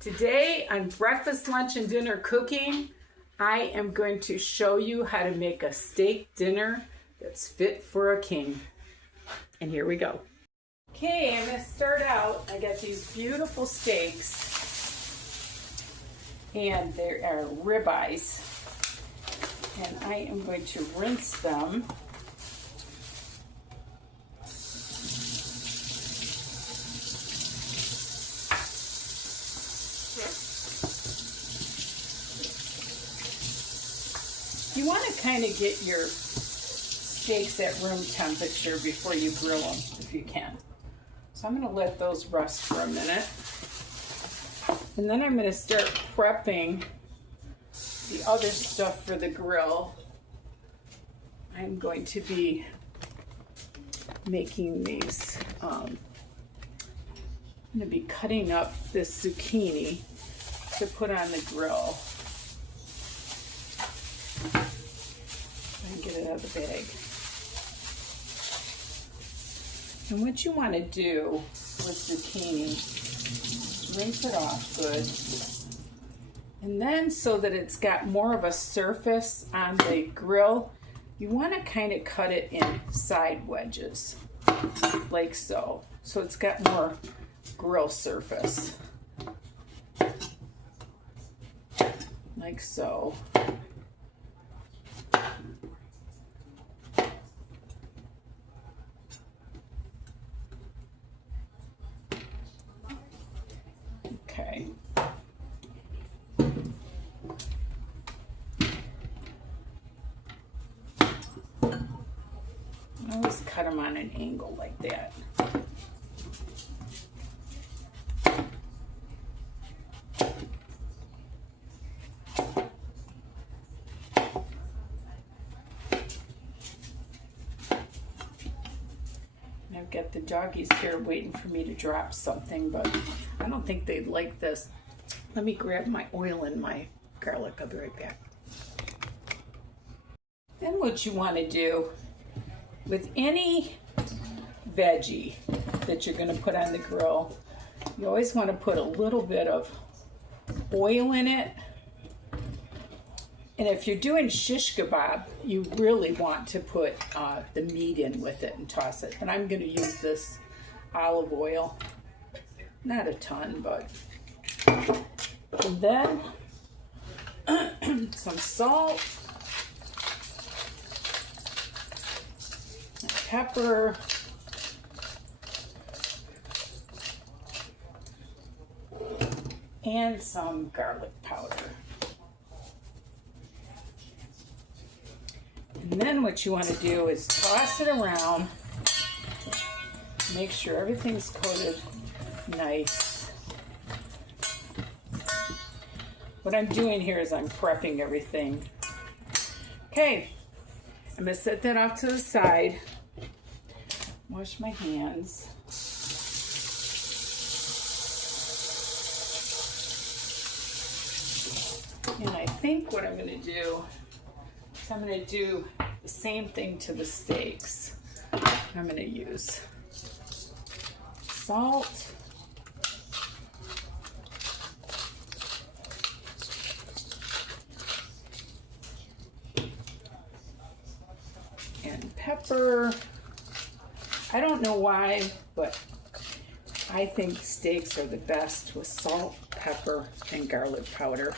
Today on Breakfast, Lunch, and Dinner Cooking, I am going to show you how to make a steak dinner that's fit for a king. And here we go. Okay, I'm going to start out. I got these beautiful steaks, and they are ribeyes. And I am going to rinse them. You want to kind of get your steaks at room temperature before you grill them, if you can. So I'm going to let those rest for a minute. And then I'm going to start prepping the other stuff for the grill. I'm going to be making these, I'm going to be cutting up this zucchini to put on the grill. And get it out of the bag. And what you want to do with zucchini, rinse it off good. And then so that it's got more of a surface on the grill, you want to kind of cut it in side wedges, like so. So it's got more grill surface, like so. Okay. I always cut them on an angle like that. And I've got the doggies here waiting for me to drop something, but I don't think they'd like this. Let me grab my oil and my garlic. I'll be right back. Then what you want to do with any veggie that you're going to put on the grill, you always want to put a little bit of oil in it. And if you're doing shish kebab, you really want to put the meat in with it and toss it. And I'm going to use this olive oil. Not a ton, but. And then some salt. Pepper, and some garlic powder. And then what you want to do is toss it around, make sure everything's coated nice. What I'm doing here is I'm prepping everything. Okay, I'm going to set that off to the side. Wash my hands. And I think what I'm going to do is I'm going to do the same thing to the steaks. I'm going to use salt, and pepper. I don't know why, but I think steaks are the best with salt, pepper, and garlic powder.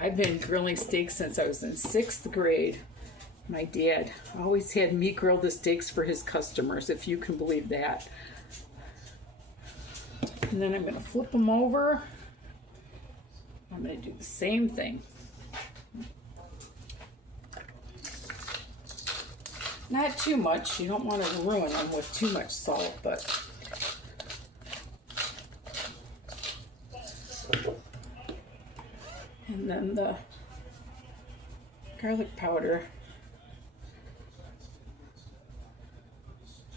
I've been grilling steaks since I was in 6th grade. My dad always had me grill the steaks for his customers, if you can believe that. And then I'm going to flip them over. I'm going to do the same thing. Not too much. You don't want to ruin them with too much salt, but and then the garlic powder.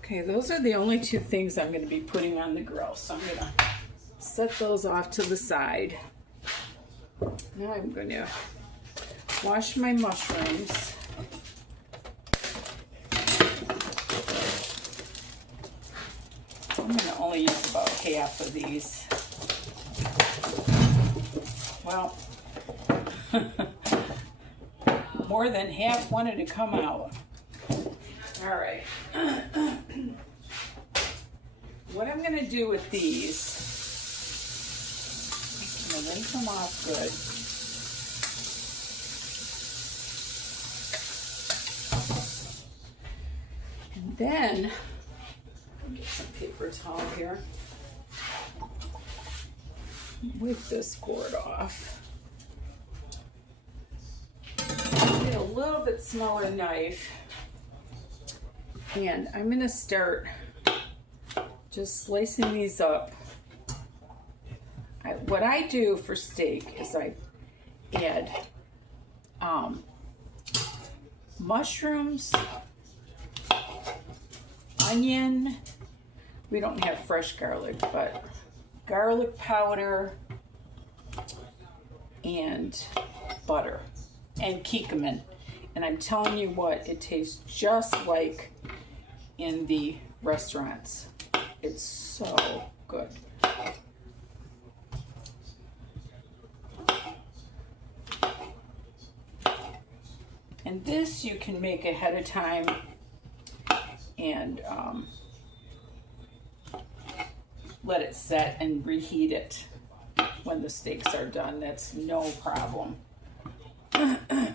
Okay, those are the only 2 things I'm going to be putting on the grill. So I'm going to set those off to the side. Now I'm going to wash my mushrooms. I'm going to only use about half of these. Well, more than half wanted to come out. All right. What I'm going to do with these, I'm going to rinse them off good. And then, get some paper towel here. Wipe this cord off. Get a little bit smaller knife. And I'm going to start just slicing these up. What I do for steak is I add mushrooms, onion. We don't have fresh garlic, but garlic powder and butter and Kikomen. And I'm telling you what, it tastes just like in the restaurants. It's so good. And this you can make ahead of time and let it set and reheat it when the steaks are done. That's no problem. I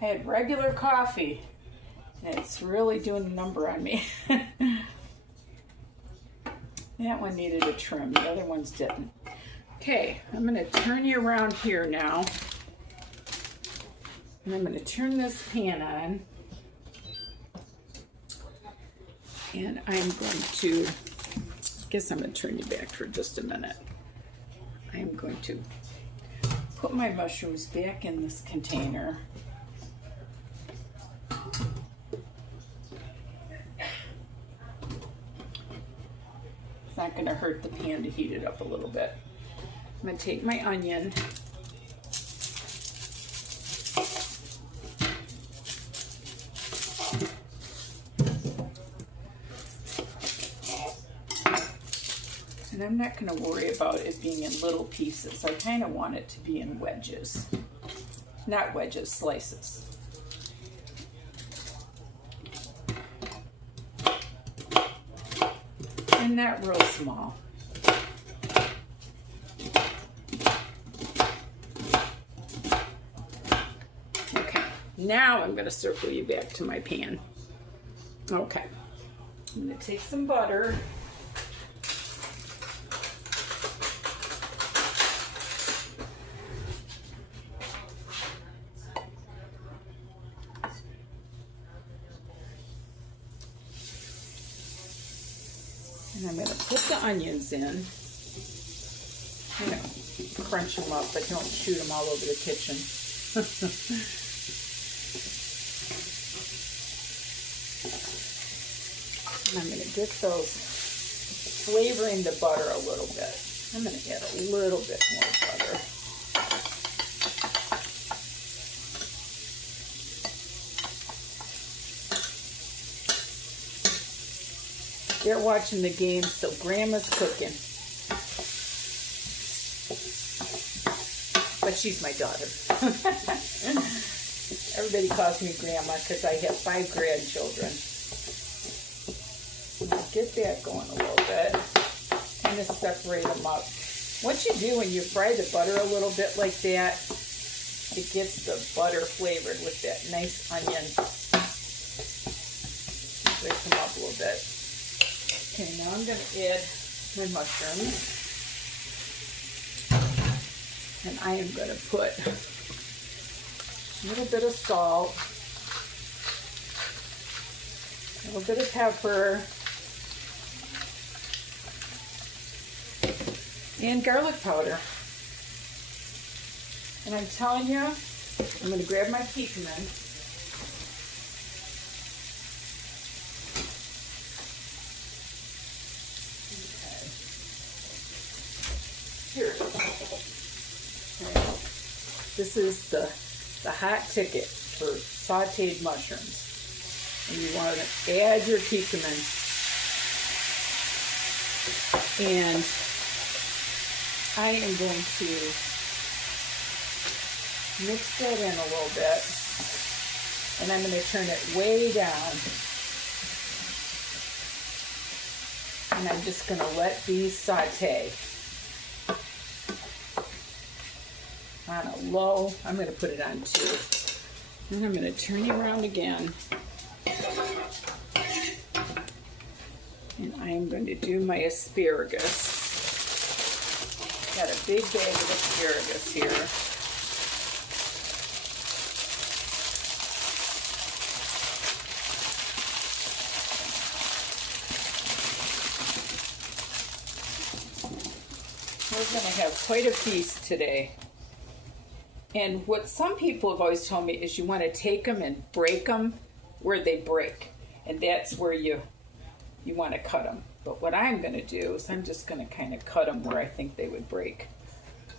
had regular coffee, and it's really doing a number on me. That one needed a trim, the other ones didn't. Okay, I'm going to turn you around here now, and I'm going to turn this pan on, and I'm going to, I guess I'm going to turn you back for just a minute. I'm going to put my mushrooms back in this container. It's not going to hurt the pan to heat it up a little bit. I'm going to take my onion. And I'm not going to worry about it being in little pieces. I kind of want it to be in wedges. Not wedges, slices. And not real small. Okay, now I'm going to circle you back to my pan. Okay, I'm going to take some butter. And I'm going to put the onions in. You know, crunch them up, but don't shoot them all over the kitchen. And I'm going to get those flavoring the butter a little bit. I'm going to add a little bit more butter. They're watching the game, so Grandma's cooking. But she's my daughter. Everybody calls me Grandma because I have 5 grandchildren. I'll get that going a little bit. Kind of separate them up. What you do when you fry the butter a little bit like that, it gets the butter flavored with that nice onion. Break them up a little bit. Okay, now I'm going to add my mushrooms. And I am going to put a little bit of salt, a little bit of pepper, and garlic powder. And I'm telling you, I'm going to grab my Kikomen. Here. Okay. This is the hot ticket for sauteed mushrooms. And you want to add your Kikomen. And I am going to mix that in a little bit, and I'm going to turn it way down. And I'm just going to let these saute on a low. I'm going to put it on 2. And I'm going to turn it around again. And I am going to do my asparagus. Got a big bag of asparagus here. We're going to have quite a feast today. And what some people have always told me is you want to take them and break them where they break. And that's where you want to cut them. But what I'm going to do is I'm just going to kind of cut them where I think they would break.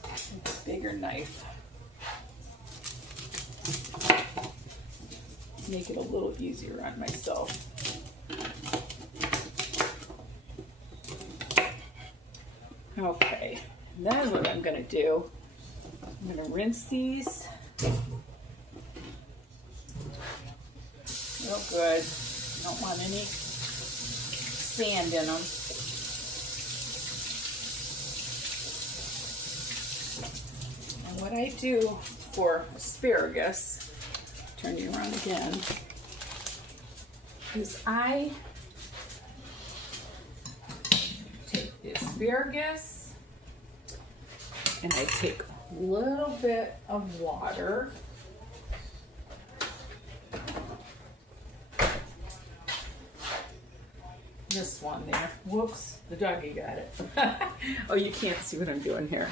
With a bigger knife. Make it a little easier on myself. Okay, and then what I'm going to do, I'm going to rinse these real good. Don't want any sand in them. And what I do for asparagus, turn you around again, is I take the asparagus and I take a little bit of water. This one there. Whoops, the doggy got it. Oh, you can't see what I'm doing here.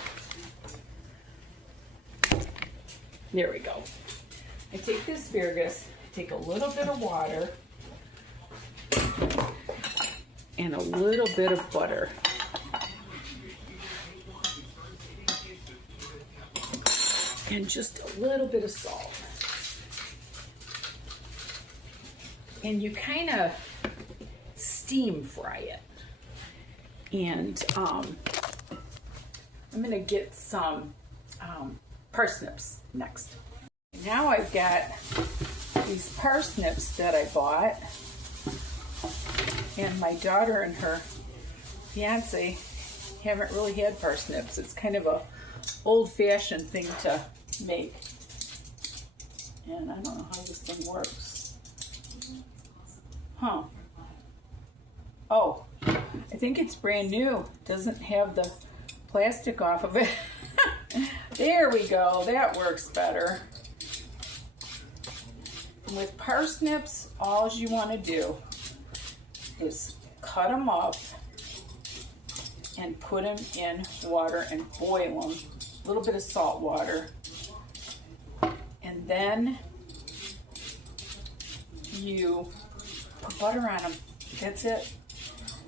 There we go. I take the asparagus, take a little bit of water, and a little bit of butter. And just a little bit of salt. And you kind of steam fry it. And I'm going to get some parsnips next. Now I've got these parsnips that I bought, and my daughter and her fiance haven't really had parsnips. It's kind of a old-fashioned thing to make. And I don't know how this thing works. Huh. Oh, I think it's brand new. Doesn't have the plastic off of it. There we go. That works better. And with parsnips, all you want to do is cut them up and put them in water and boil them. A little bit of salt water. And then you put butter on them. That's it.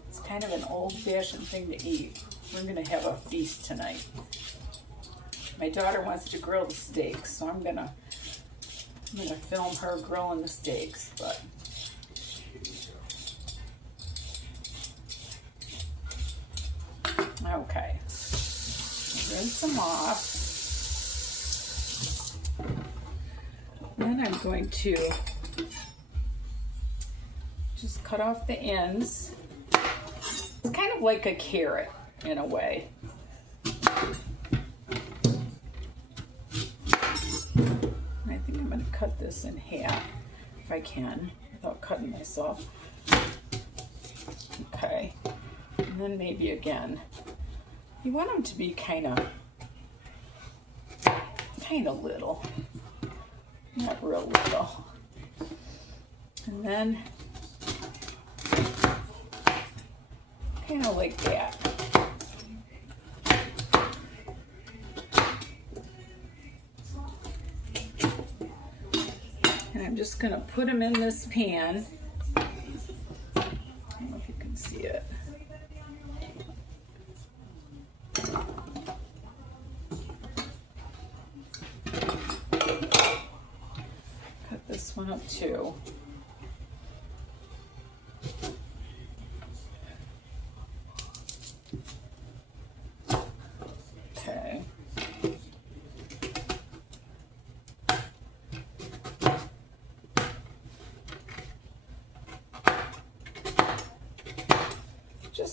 It's kind of an old-fashioned thing to eat. We're going to have a feast tonight. My daughter wants to grill the steaks, so I'm gonna film her grilling the steaks. But okay, rinse them off. Then I'm going to just cut off the ends. It's kind of like a carrot in a way. I think I'm going to cut this in half if I can without cutting myself. Okay, and then maybe again. You want them to be kind of little, not real little. And then kind of like that. And I'm just going to put them in this pan. I don't know if you can see it. Cut this one up too.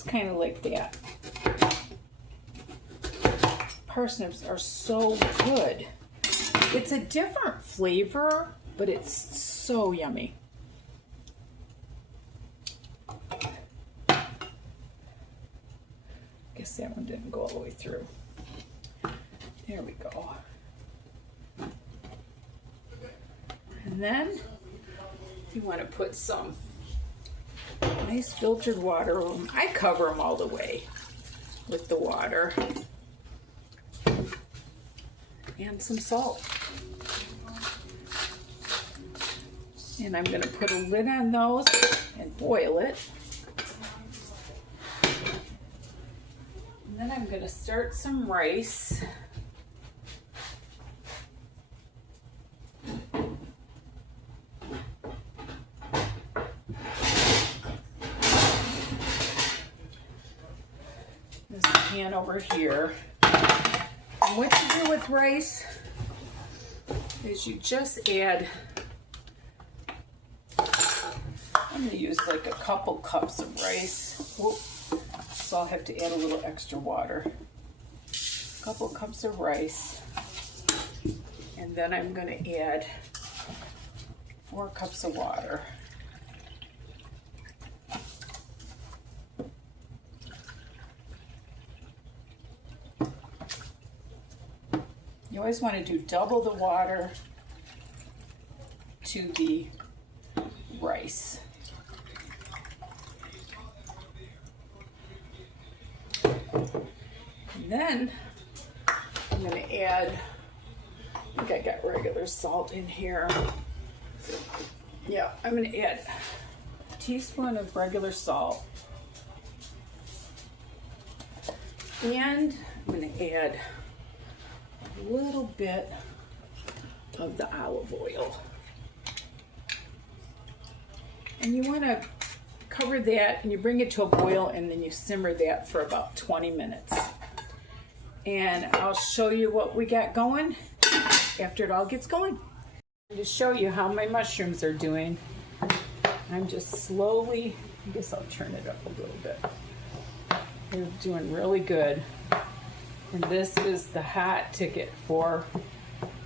kind of like that. Parsnips are so good. It's a different flavor, but it's so yummy. Guess that one didn't go all the way through. There we go. And then you want to put some nice filtered water on them. I cover them all the way with the water. And some salt. And I'm going to put a lid on those and boil it. And then I'm going to start some rice. This pan over here. And what you do with rice is you just add, I'm going to use like a couple cups of rice. Whoop. So I'll have to add a little extra water. A couple cups of rice. And then I'm going to add 4 cups of water. You always want to do double the water to the rice. And then I'm going to add, I think I got regular salt in here. Yeah, I'm going to add a teaspoon of regular salt. And I'm going to add a little bit of the olive oil. And you want to cover that and you bring it to a boil and then you simmer that for about 20 minutes. And I'll show you what we got going after it all gets going. To show you how my mushrooms are doing, I'm just slowly, I guess I'll turn it up a little bit. They're doing really good. And this is the hot ticket for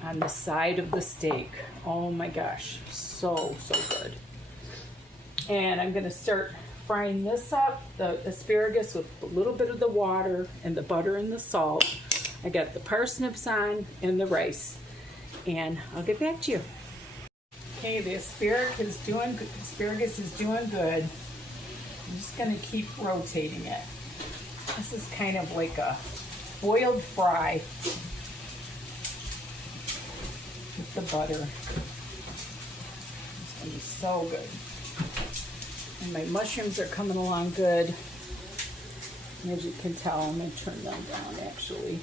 on the side of the steak. Oh my gosh, so good. And I'm going to start frying this up, the asparagus with a little bit of the water and the butter and the salt. I got the parsnips on and the rice. And I'll get back to you. Okay, the asparagus is doing good. I'm just going to keep rotating it. This is kind of like a boiled fry with the butter. It's going to be so good. And my mushrooms are coming along good. And as you can tell, I'm going to turn them down actually.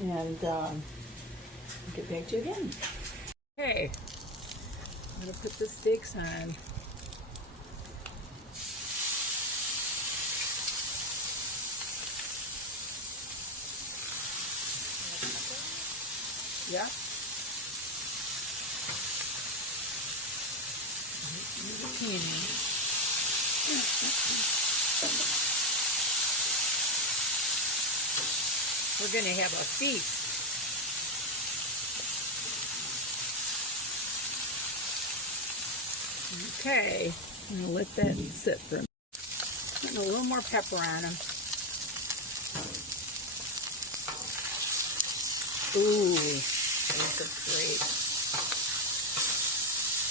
And I'll get back to you again. Okay, I'm going to put the steaks on. Yeah. We're going to have a feast. Okay, I'm going to let that sit for a minute. Putting a little more pepper on them. Ooh, these are great.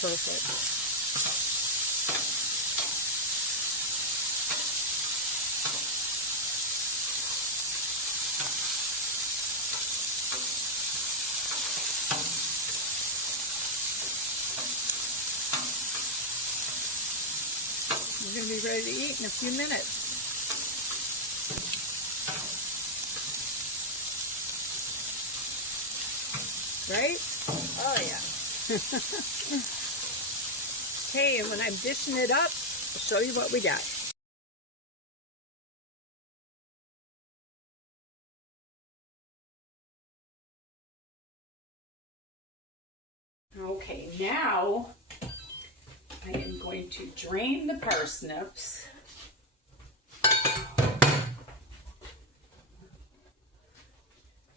Perfect. We're going to be ready to eat in a few minutes. Right? Oh, yeah. Okay, and when I'm dishing it up, I'll show you what we got. Okay, now I am going to drain the parsnips.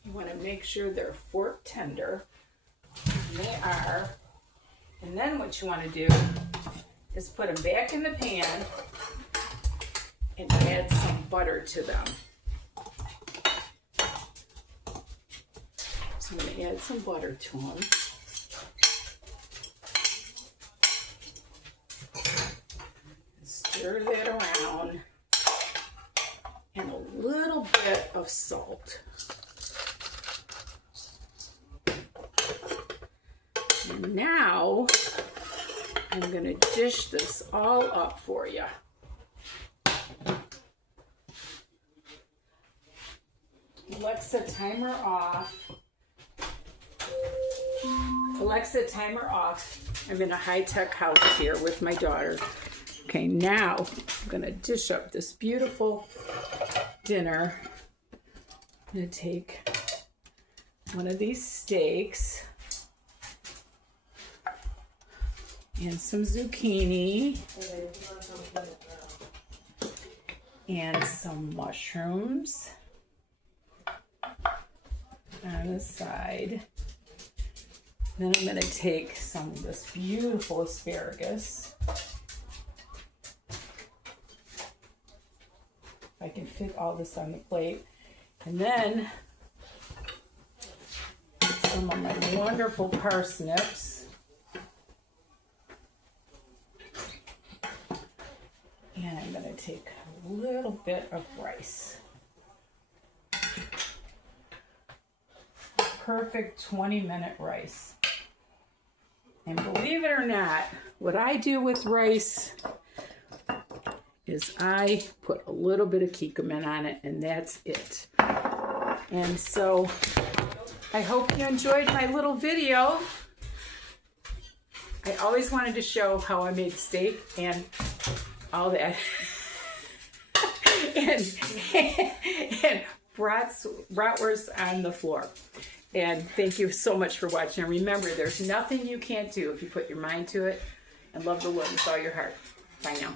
You want to make sure they're fork tender. And they are. And then what you want to do is put them back in the pan and add some butter to them. So I'm going to add some butter to them. Stir that around. And a little bit of salt. And now I'm going to dish this all up for you. Alexa, timer off. Alexa, timer off. I'm in a high-tech house here with my daughter. Okay, now I'm going to dish up this beautiful dinner. I'm going to take one of these steaks and some zucchini and some mushrooms on the side. Then I'm going to take some of this beautiful asparagus. If I can fit all this on the plate. And then some of my wonderful parsnips. And I'm going to take a little bit of rice. Perfect 20-minute rice. And believe it or not, what I do with rice is I put a little bit of Kikomen on it, and that's it. And so I hope you enjoyed my little video. I always wanted to show how I made steak and all that. and bratwurst on the floor. And thank you so much for watching. And remember, there's nothing you can't do if you put your mind to it and love the Lord with all your heart. Bye now.